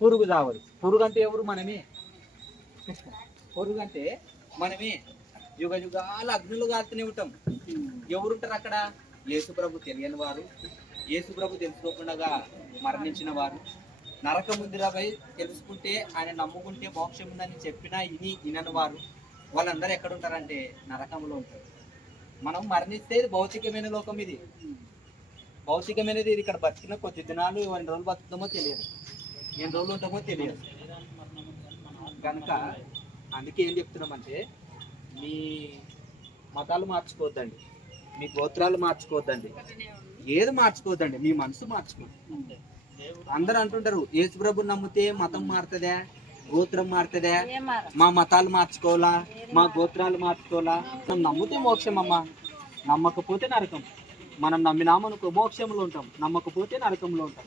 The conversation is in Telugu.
పురుగు చావదు. పురుగు అంటే ఎవరు? మనమే. పురుగు అంటే మనమే. యుగ యుగాల అగ్నులు కాల్తూనే ఉంటాం. ఎవరుంటారు అక్కడ? యేసుప్రభు తెలియని వారు, యేసుప్రభు తెలుసుకోకుండా మరణించిన వారు, నరకం ఉందిరా భయ్ తెలుసుకుంటే ఆయన నమ్ముకుంటే మోక్షం ఉందని చెప్పినా వినని వారు, వాళ్ళందరూ ఎక్కడ ఉంటారంటే నరకంలో ఉంటారు. మనం మరణిస్తే భౌతికమైన లోకం ఇది. భౌతికమైనది ఇది. ఇక్కడ బతికిన కొద్ది దినాలు ఎన్ని రోజులు బతుకుతామో తెలియదు, ఎన్ని రోజులు ఉంటామో తెలియదు. కనుక అందుకే ఏం చెప్తున్నామంటే, మీ మతాలు మార్చుకోవద్దండి, మీ గోత్రాలు మార్చుకోవద్దండి, ఏది మార్చుకోవద్దండి, మీ మనసు మార్చుకోవద్దు. అందరూ అంటుంటారు యేసుప్రభుని నమ్మితే మతం మారుతుందా, గోత్రం మారుతుందా, మా మతాలు మార్చుకోవాలా, మా గోత్రాలు మార్చుకోవాలా? మనం నమ్మితే మోక్షం అమ్మా, నమ్మకపోతే నరకం. మనం నమ్మినామనుకో మోక్షంలో ఉంటాం, నమ్మకపోతే నరకంలో ఉంటాం.